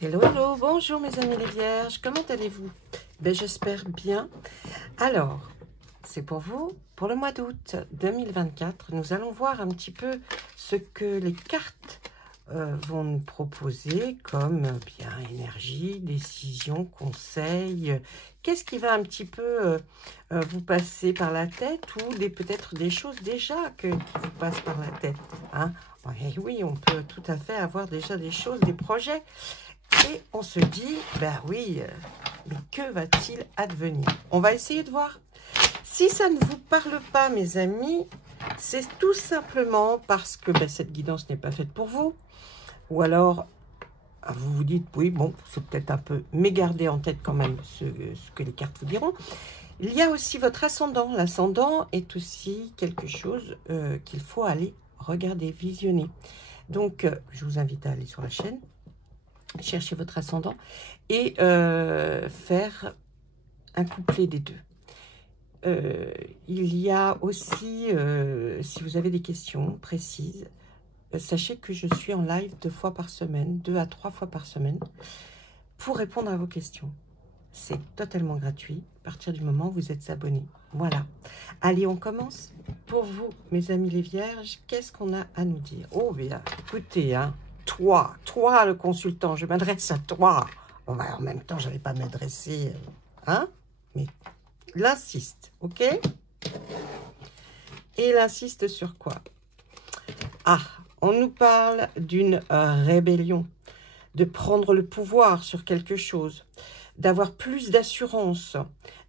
Hello, hello, bonjour mes amis les vierges, comment allez-vous? Ben, j'espère bien. Alors, c'est pour vous, pour le mois d'août 2024, nous allons voir un petit peu ce que les cartes vont nous proposer comme bien énergie, décision, conseil. Qu'est-ce qui va un petit peu vous passer par la tête ou peut-être des choses déjà qui vous passent par la tête, hein? Et oui, on peut tout à fait avoir déjà des choses, des projets. Et on se dit, ben oui, mais que va-t-il advenir? On va essayer de voir. Si ça ne vous parle pas, mes amis, c'est tout simplement parce que cette guidance n'est pas faite pour vous. Ou alors, vous vous dites, oui, bon, c'est peut-être un peu, mais gardez en tête quand même ce que les cartes vous diront. Il y a aussi votre ascendant. L'ascendant est aussi quelque chose qu'il faut aller regarder, visionner. Donc, je vous invite à aller sur la chaîne, chercher votre ascendant et faire un couplet des deux. Il y a aussi, si vous avez des questions précises, sachez que je suis en live 2 fois par semaine, 2 à 3 fois par semaine, pour répondre à vos questions. C'est totalement gratuit, à partir du moment où vous êtes abonné. Voilà. Allez, on commence. Pour vous, mes amis les vierges, qu'est-ce qu'on a à nous dire? Oh bien, écoutez, hein, toi le consultant, je m'adresse à toi. Bon, bah, en même temps, je n'allais pas m'adresser, hein, mais il insiste, ok? Et il insiste sur quoi? Ah, on nous parle d'une rébellion, de prendre le pouvoir sur quelque chose, d'avoir plus d'assurance.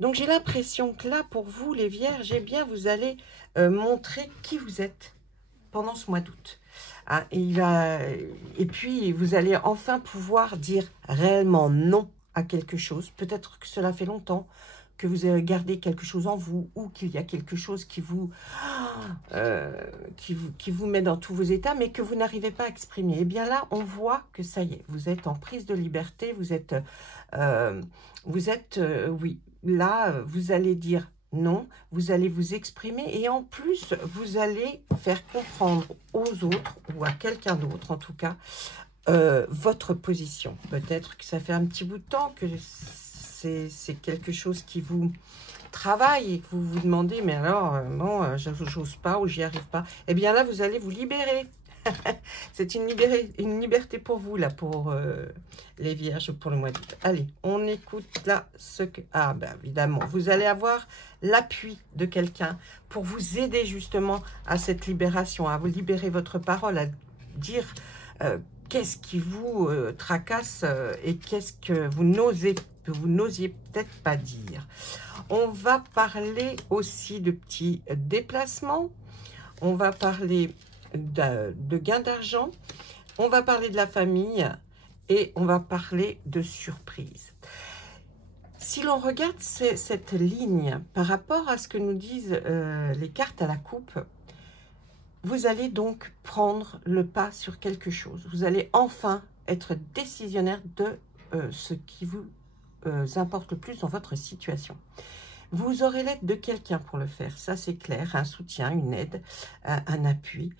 Donc, j'ai l'impression que là, pour vous, les vierges, eh bien, vous allez montrer qui vous êtes pendant ce mois d'août. Ah, et puis, vous allez enfin pouvoir dire réellement non à quelque chose. Peut-être que cela fait longtemps que vous avez gardé quelque chose en vous ou qu'il y a quelque chose qui vous met dans tous vos états, mais que vous n'arrivez pas à exprimer. Et bien là, on voit que ça y est, vous êtes en prise de liberté, vous êtes, oui, là, vous allez dire non, vous allez vous exprimer et en plus, vous allez faire comprendre aux autres ou à quelqu'un d'autre, en tout cas, votre position. Peut-être que ça fait un petit bout de temps que c'est quelque chose qui vous travaille et que vous vous demandez, mais alors, non, j'ose pas ou j'y arrive pas. Eh bien là, vous allez vous libérer. C'est une liberté pour vous, là, pour les vierges, pour le mois d'août. Allez, on écoute là ce que... Ah, ben évidemment, vous allez avoir l'appui de quelqu'un pour vous aider justement à cette libération, à vous libérer votre parole, à dire qu'est-ce qui vous tracasse et qu'est-ce que vous n'osiez peut-être pas dire. On va parler aussi de petits déplacements. On va parler de gains d'argent. On va parler de la famille. Et on va parler de surprise. Si l'on regarde cette ligne par rapport à ce que nous disent les cartes à la coupe, vous allez donc prendre le pas sur quelque chose. Vous allez enfin être décisionnaire de ce qui vous importe le plus dans votre situation. Vous aurez l'aide de quelqu'un pour le faire, ça c'est clair, un soutien, une aide, un appui.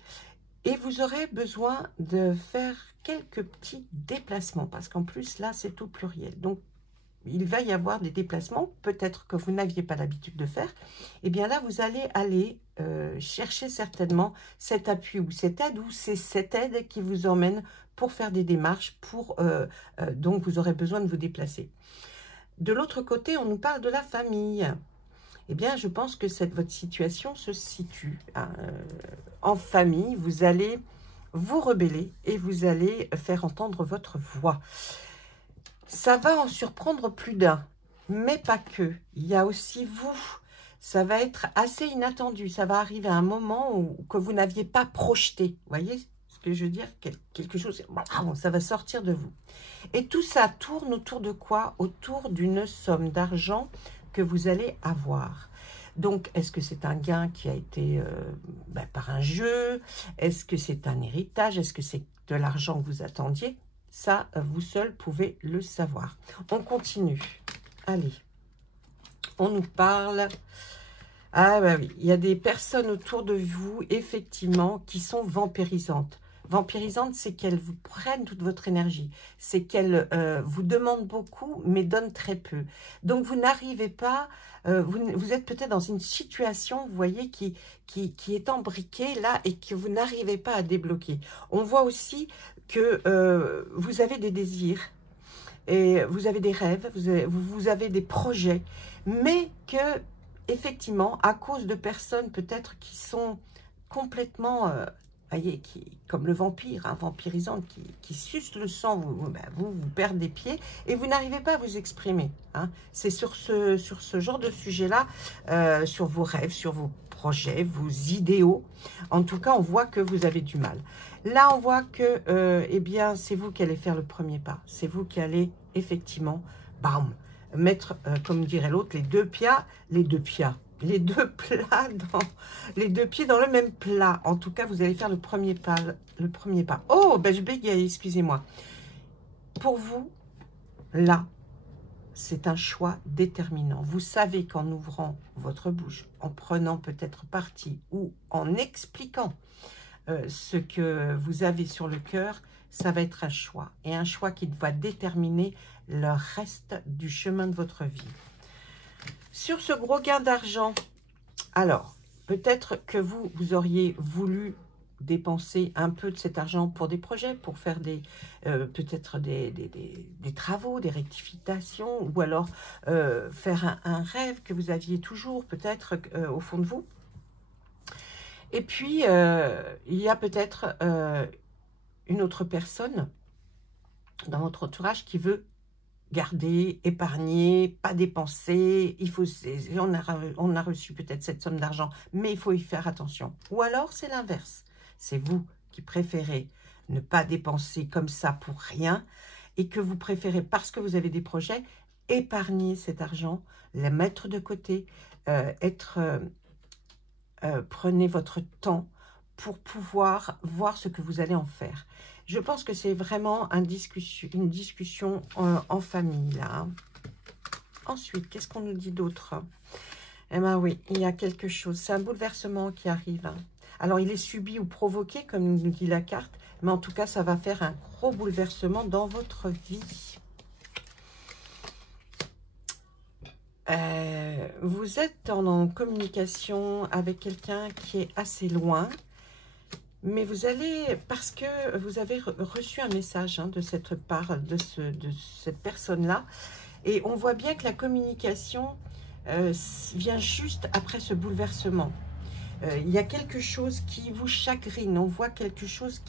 Et vous aurez besoin de faire quelques petits déplacements, parce qu'en plus là c'est au pluriel. Donc il va y avoir des déplacements, peut-être que vous n'aviez pas l'habitude de faire. Et bien là vous allez aller chercher certainement cet appui ou cette aide, ou c'est cette aide qui vous emmène pour faire des démarches, donc vous aurez besoin de vous déplacer. De l'autre côté, on nous parle de la famille. Eh bien, je pense que votre situation se situe en famille. Vous allez vous rebeller et vous allez faire entendre votre voix. Ça va en surprendre plus d'un, mais pas que. Il y a aussi vous. Ça va être assez inattendu. Ça va arriver à un moment que vous n'aviez pas projeté. Vous voyez ce que je veux dire? Quelque chose, ça va sortir de vous. Et tout ça tourne autour de quoi? Autour d'une somme d'argent que vous allez avoir. Donc, est-ce que c'est un gain qui a été par un jeu? Est-ce que c'est un héritage? Est-ce que c'est de l'argent que vous attendiez? Ça, vous seul pouvez le savoir. On continue. Allez, on nous parle... Ah bah oui, il y a des personnes autour de vous, effectivement, qui sont vampirisantes. vampirisante, c'est qu'elle vous prenne toute votre énergie. C'est qu'elle vous demande beaucoup, mais donne très peu. Donc, vous n'arrivez pas, vous êtes peut-être dans une situation, vous voyez, qui est embriquée là et que vous n'arrivez pas à débloquer. On voit aussi que vous avez des désirs, et vous avez des rêves, vous avez des projets, mais que, effectivement, à cause de personnes peut-être qui sont complètement, voyez, comme le vampire, hein, vampirisante, qui suce le sang, vous perdez pied et vous n'arrivez pas à vous exprimer. Hein. C'est sur ce genre de sujet-là, sur vos rêves, sur vos projets, vos idéaux. En tout cas, on voit que vous avez du mal. Là, on voit que, eh bien, c'est vous qui allez faire le premier pas. C'est vous qui allez, effectivement, bam, mettre, comme dirait l'autre, les deux pieds dans le même plat. En tout cas, vous allez faire le premier pas. Oh, ben je bégaye, excusez-moi. Pour vous, là, c'est un choix déterminant. Vous savez qu'en ouvrant votre bouche, en prenant peut-être parti ou en expliquant ce que vous avez sur le cœur, ça va être un choix. Et un choix qui va déterminer le reste du chemin de votre vie. Sur ce gros gain d'argent, alors, peut-être que vous auriez voulu dépenser un peu de cet argent pour des projets, pour faire peut-être des travaux, des rectifications, ou alors faire un rêve que vous aviez toujours peut-être au fond de vous. Et puis, il y a peut-être une autre personne dans votre entourage qui veut garder, épargner, pas dépenser. On a reçu peut-être cette somme d'argent, mais il faut y faire attention. Ou alors, c'est l'inverse. C'est vous qui préférez ne pas dépenser comme ça pour rien et que vous préférez, parce que vous avez des projets, épargner cet argent, le mettre de côté, prenez votre temps pour pouvoir voir ce que vous allez en faire. Je pense que c'est vraiment une discussion en famille, là. Ensuite, qu'est-ce qu'on nous dit d'autre? Eh bien oui, il y a quelque chose. C'est un bouleversement qui arrive. Alors, il est subi ou provoqué, comme nous dit la carte, mais en tout cas, ça va faire un gros bouleversement dans votre vie. Vous êtes en communication avec quelqu'un qui est assez loin, mais vous allez, parce que vous avez reçu un message de cette part, de cette personne-là, et on voit bien que la communication vient juste après ce bouleversement. Il y a quelque chose qui vous chagrine, on voit quelque chose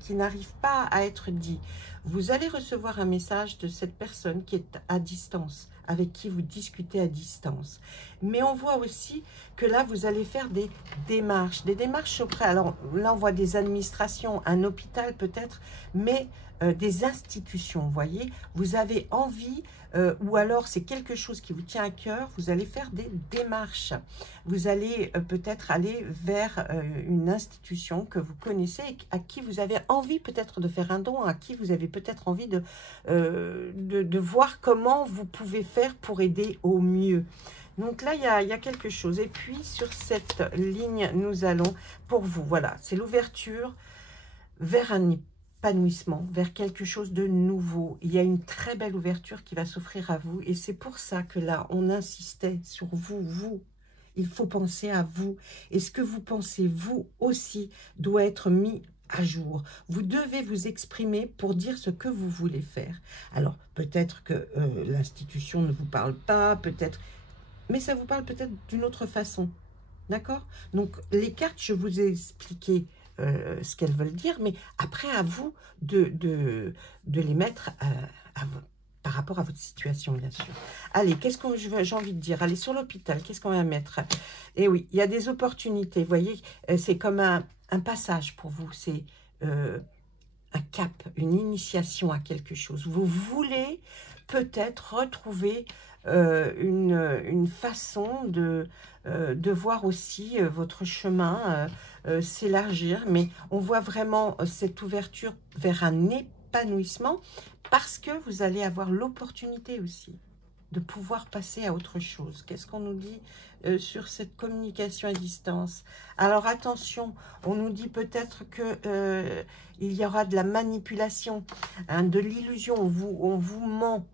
qui n'arrive pas à être dit. Vous allez recevoir un message de cette personne qui est à distance, avec qui vous discutez à distance. Mais on voit aussi que là, vous allez faire des démarches auprès. Alors là, on voit des administrations, un hôpital peut-être, mais des institutions, vous voyez. Vous avez envie, ou alors c'est quelque chose qui vous tient à cœur, vous allez faire des démarches. Vous allez peut-être aller vers une institution que vous connaissez, à qui vous avez envie peut-être de faire un don, à qui vous avez peut-être envie de voir comment vous pouvez faire pour aider au mieux. Donc là, il y a quelque chose. Et puis, sur cette ligne, nous allons, pour vous, voilà, c'est l'ouverture vers un épanouissement, vers quelque chose de nouveau. Il y a une très belle ouverture qui va s'offrir à vous. Et c'est pour ça que là, on insistait sur vous. Il faut penser à vous. Et ce que vous pensez, vous aussi, doit être mis à jour. Vous devez vous exprimer pour dire ce que vous voulez faire. Alors, peut-être que l'institution ne vous parle pas, peut-être... mais ça vous parle peut-être d'une autre façon. D'accord? Donc, les cartes, je vous ai expliqué ce qu'elles veulent dire, mais après, à vous de les mettre par rapport à votre situation, bien sûr. Allez, qu'est-ce que j'ai envie de dire? Allez, sur l'hôpital, qu'est-ce qu'on va mettre? Eh oui, il y a des opportunités, vous voyez, c'est comme un passage pour vous, c'est un cap, une initiation à quelque chose. Vous voulez peut-être retrouver une façon de voir aussi votre chemin s'élargir, mais on voit vraiment cette ouverture vers un épanouissement parce que vous allez avoir l'opportunité aussi. de pouvoir passer à autre chose. Qu'est-ce qu'on nous dit sur cette communication à distance? Alors attention, on nous dit peut-être que il y aura de la manipulation, hein, de l'illusion, on vous ment.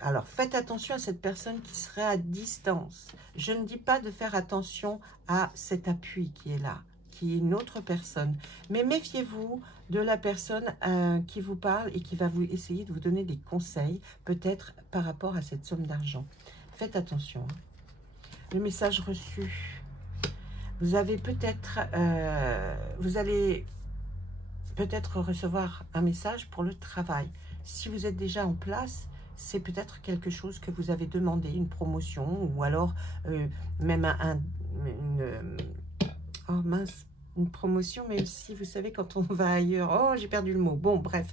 Alors faites attention à cette personne qui serait à distance. Je ne dis pas de faire attention à cet appui qui est là, qui est une autre personne. Mais méfiez-vous de la personne qui vous parle et qui va vous essayer de vous donner des conseils, peut-être par rapport à cette somme d'argent. Faites attention. Le message reçu. Vous avez peut-être, vous allez peut-être recevoir un message pour le travail. Si vous êtes déjà en place, c'est peut-être quelque chose que vous avez demandé, une promotion, ou alors même oh mince, une promotion, mais aussi, vous savez, quand on va ailleurs, oh, j'ai perdu le mot. Bon, bref,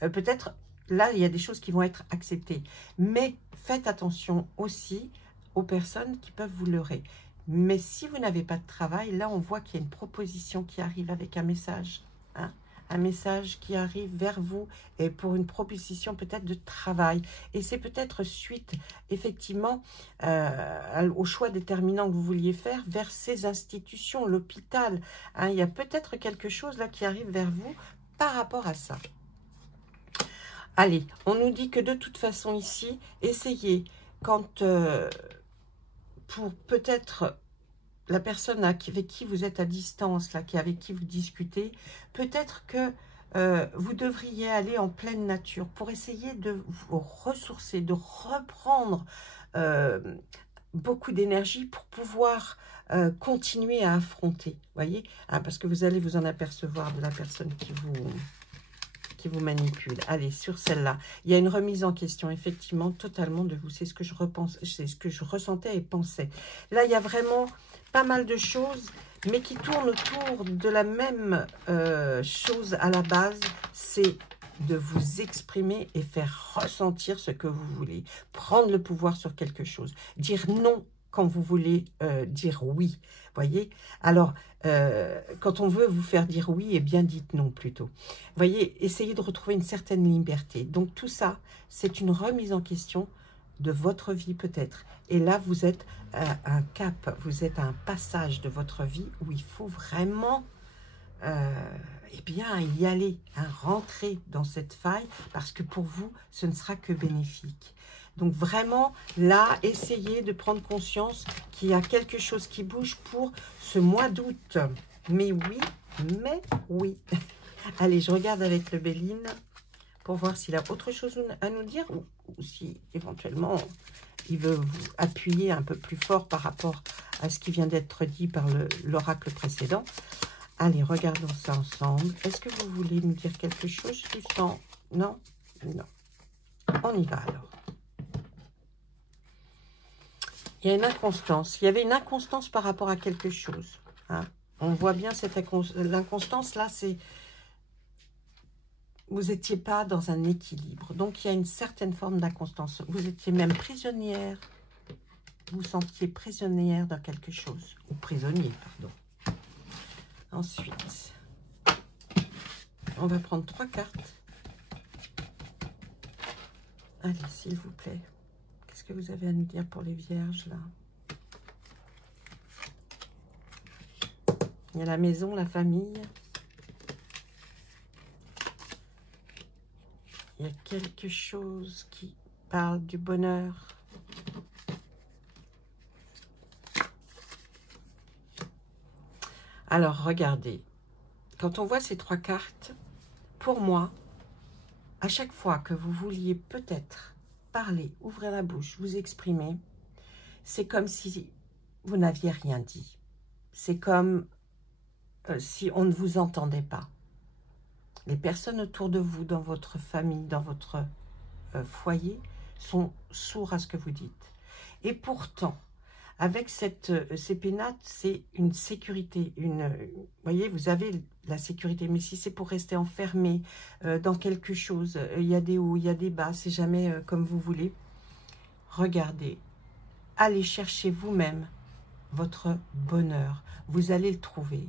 peut-être, là, il y a des choses qui vont être acceptées. Mais faites attention aussi aux personnes qui peuvent vous leurrer. Mais si vous n'avez pas de travail, là, on voit qu'il y a une proposition qui arrive avec un message. Hein, un message qui arrive vers vous et pour une proposition peut-être de travail. Et c'est peut-être suite, effectivement, au choix déterminant que vous vouliez faire vers ces institutions, l'hôpital. Hein, il y a peut-être quelque chose là qui arrive vers vous par rapport à ça. Allez, on nous dit que de toute façon ici, essayez, quand pour peut-être la personne avec qui vous êtes à distance, là, avec qui vous discutez, peut-être que vous devriez aller en pleine nature pour essayer de vous ressourcer, de reprendre beaucoup d'énergie pour pouvoir continuer à affronter, voyez, hein, parce que vous allez vous en apercevoir de la personne qui vous manipule. Allez, sur celle-là, il y a une remise en question, effectivement, totalement de vous. C'est ce que je repense, c'est ce que je ressentais et pensais. Là, il y a vraiment pas mal de choses, mais qui tournent autour de la même chose à la base, c'est de vous exprimer et faire ressentir ce que vous voulez. Prendre le pouvoir sur quelque chose. Dire non quand vous voulez dire oui. Voyez? Alors, quand on veut vous faire dire oui, eh bien, dites non plutôt. Voyez? Essayez de retrouver une certaine liberté. Donc, tout ça, c'est une remise en question de votre vie peut-être. Et là, vous êtes à un cap, vous êtes à un passage de votre vie où il faut vraiment eh bien, y aller, hein, rentrer dans cette faille, parce que pour vous, ce ne sera que bénéfique. Donc vraiment, là, essayez de prendre conscience qu'il y a quelque chose qui bouge pour ce mois d'août. Mais oui. Allez, je regarde avec le Béline pour voir s'il a autre chose à nous dire ou si éventuellement il veut vous appuyer un peu plus fort par rapport à ce qui vient d'être dit par l'oracle précédent. Allez, regardons ça ensemble. Est-ce que vous voulez nous dire quelque chose? Je sens... Non? Non. On y va alors. Il y a une inconstance. Il y avait une inconstance par rapport à quelque chose. Hein. On voit bien l'inconstance là, c'est... Vous n'étiez pas dans un équilibre. Donc, il y a une certaine forme d'inconstance. Vous étiez même prisonnière. Vous sentiez prisonnière dans quelque chose. Ou prisonnier, pardon. Ensuite, on va prendre 3 cartes. Allez, s'il vous plaît. Qu'est-ce que vous avez à nous dire pour les vierges, là? Il y a la maison, la famille. Il y a quelque chose qui parle du bonheur. Alors, regardez. Quand on voit ces 3 cartes, pour moi, à chaque fois que vous vouliez peut-être parler, ouvrir la bouche, vous exprimer, c'est comme si vous n'aviez rien dit. C'est comme si on ne vous entendait pas. Les personnes autour de vous, dans votre famille, dans votre foyer, sont sourds à ce que vous dites. Et pourtant, avec ces pénates, c'est une sécurité. Vous voyez, vous avez la sécurité. Mais si c'est pour rester enfermé dans quelque chose, il y a des hauts, il y a des bas, c'est jamais comme vous voulez. Regardez, allez chercher vous-même votre bonheur. Vous allez le trouver.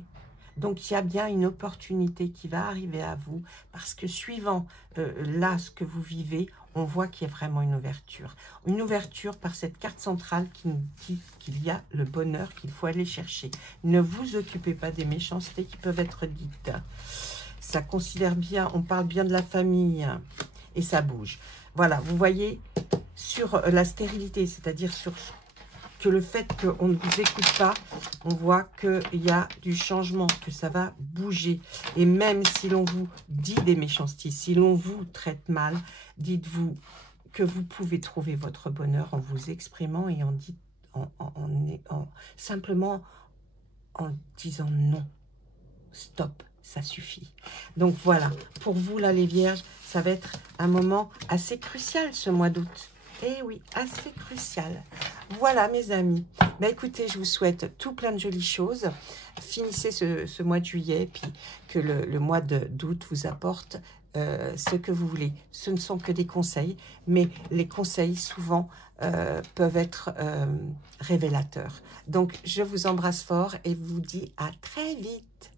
Donc, il y a bien une opportunité qui va arriver à vous parce que suivant là ce que vous vivez, on voit qu'il y a vraiment une ouverture. Une ouverture par cette carte centrale qui nous dit qu'il y a le bonheur qu'il faut aller chercher. Ne vous occupez pas des méchancetés qui peuvent être dites. Ça considère bien, on parle bien de la famille et ça bouge. Voilà, vous voyez, sur la stérilité, c'est-à-dire sur que le fait qu'on ne vous écoute pas, on voit qu'il y a du changement, que ça va bouger. Et même si l'on vous dit des méchancetés, si l'on vous traite mal, dites-vous que vous pouvez trouver votre bonheur en vous exprimant et simplement en disant non, stop, ça suffit. Donc voilà, pour vous là les vierges, ça va être un moment assez crucial ce mois d'août. Eh oui, assez crucial. Voilà mes amis. Bah, écoutez, je vous souhaite tout plein de jolies choses. Finissez ce mois de juillet, puis que le mois d'août vous apporte ce que vous voulez. Ce ne sont que des conseils, mais les conseils souvent peuvent être révélateurs. Donc je vous embrasse fort et vous dis à très vite.